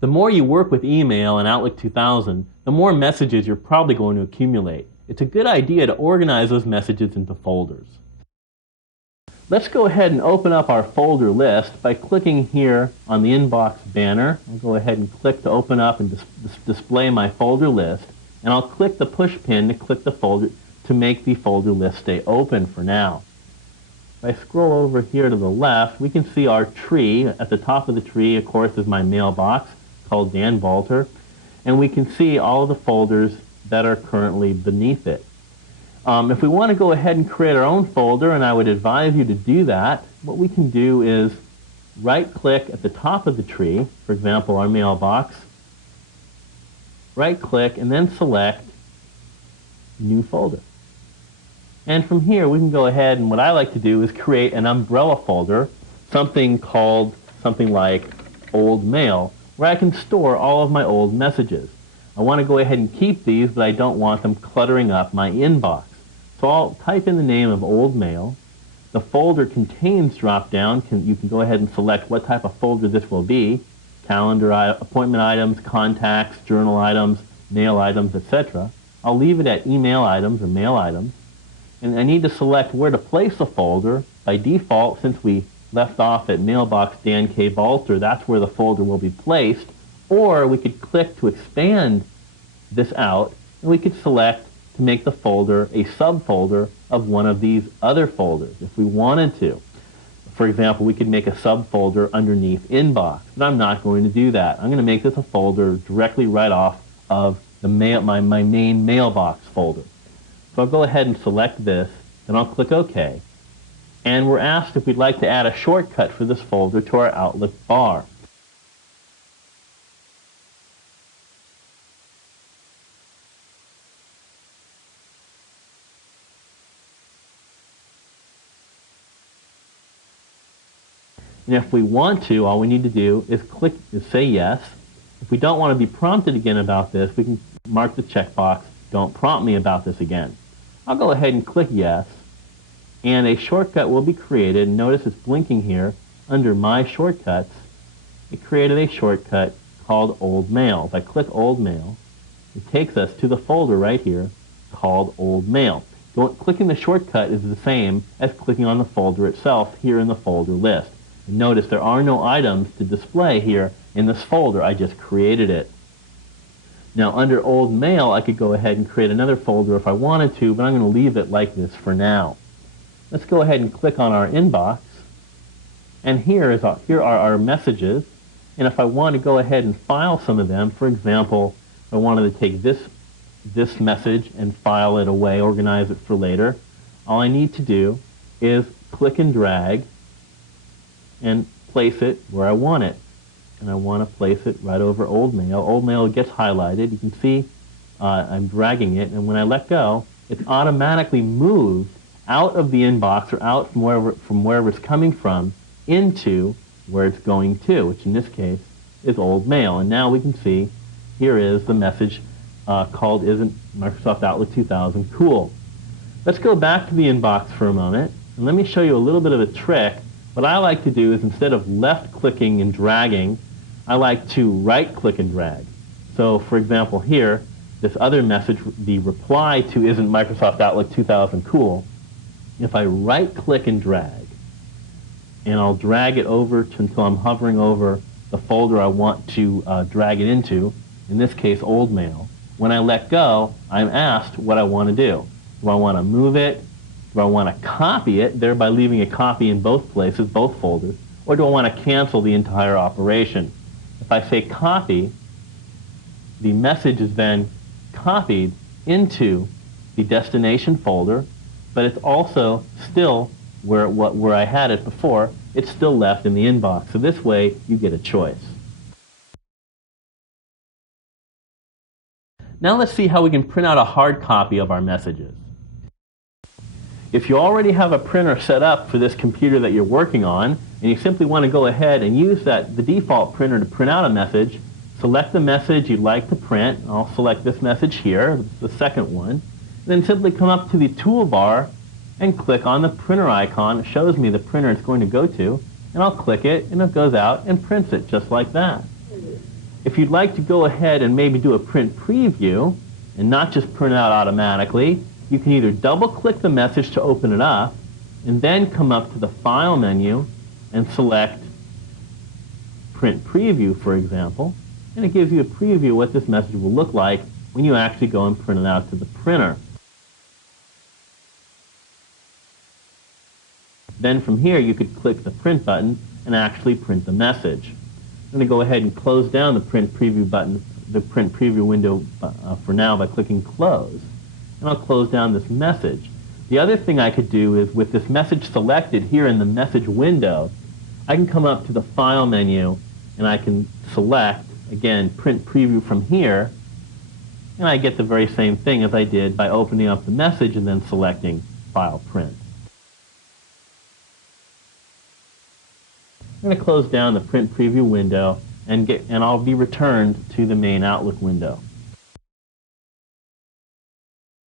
The more you work with email and Outlook 2000, the more messages you're probably going to accumulate. It's a good idea to organize those messages into folders. Let's go ahead and open up our folder list by clicking here on the inbox banner. I'll go ahead and click to open up and display my folder list. And I'll click the push pin to click the folder to make the folder list stay open for now. If I scroll over here to the left, we can see our tree. At the top of the tree, of course, is my mailbox called Dan Valter. And we can see all of the folders that are currently beneath it. If we want to go ahead and create our own folder, and I would advise you to do that, what we can do is right-click at the top of the tree, for example, our mailbox, right-click, and then select New Folder. And from here, we can go ahead, and what I like to do is create an umbrella folder, something like Old Mail, where I can store all of my old messages. I want to go ahead and keep these, but I don't want them cluttering up my inbox. So I'll type in the name of Old Mail. The folder contains drop-down. You can go ahead and select what type of folder this will be: calendar, appointment items, contacts, journal items, mail items, etc. I'll leave it at email items or mail items. And I need to select where to place the folder. By default, since we left off at mailbox Dan K. Valter, that's where the folder will be placed. Or we could click to expand this out, and we could select to make the folder a subfolder of one of these other folders if we wanted to. For example, we could make a subfolder underneath inbox, but I'm not going to do that. I'm going to make this a folder directly right off of the my main mailbox folder. So I'll go ahead and select this, and I'll click OK. And we're asked if we'd like to add a shortcut for this folder to our Outlook bar. And if we want to, all we need to do is say yes. If we don't want to be prompted again about this, we can mark the checkbox, don't prompt me about this again. I'll go ahead and click yes, and a shortcut will be created. Notice it's blinking here under My Shortcuts. It created a shortcut called Old Mail. If I click Old Mail, it takes us to the folder right here called Old Mail. Clicking the shortcut is the same as clicking on the folder itself here in the folder list. And notice there are no items to display here in this folder. I just created it. Now under Old Mail, I could go ahead and create another folder if I wanted to, but I'm going to leave it like this for now. Let's go ahead and click on our inbox. And here are our messages. And if I want to go ahead and file some of them, for example, if I wanted to take this message and file it away, organize it for later, all I need to do is click and drag and place it where I want it. And I want to place it right over Old Mail. Old Mail gets highlighted. You can see I'm dragging it, and when I let go, it's automatically moved out of the inbox or out from wherever it's coming from into where it's going to, which in this case is Old Mail. And now we can see here is the message called Isn't Microsoft Outlook 2000 Cool? Let's go back to the inbox for a moment, and let me show you a little bit of a trick. What I like to do is instead of left-clicking and dragging, I like to right-click and drag. So, for example, here, this other message, the reply to Isn't Microsoft Outlook 2000 Cool? If I right-click and drag, and I'll drag it over until I'm hovering over the folder I want to drag it into, in this case, Old Mail. When I let go, I'm asked what I want to do. Do I want to move it? Do I want to copy it, thereby leaving a copy in both places, both folders? Or do I want to cancel the entire operation? If I say copy, the message is then copied into the destination folder, but it's also still where I had it before. It's still left in the inbox. So this way, you get a choice. Now let's see how we can print out a hard copy of our messages. If you already have a printer set up for this computer that you're working on, and you simply want to go ahead and use the default printer to print out a message, select the message you'd like to print. I'll select this message here, the second one. Then simply come up to the toolbar and click on the printer icon. It shows me the printer it's going to go to, and I'll click it, and it goes out and prints it just like that. If you'd like to go ahead and maybe do a print preview and not just print it out automatically, you can either double-click the message to open it up and then come up to the File menu and select Print Preview, for example, and it gives you a preview of what this message will look like when you actually go and print it out to the printer. Then from here, you could click the Print button and actually print the message. I'm going to go ahead and close down the Print Preview button, the Print Preview window for now by clicking Close. And I'll close down this message. The other thing I could do is with this message selected here in the message window, I can come up to the File menu and I can select, again, Print Preview from here, and I get the very same thing as I did by opening up the message and then selecting File Print. I'm going to close down the Print Preview window and I'll be returned to the main Outlook window.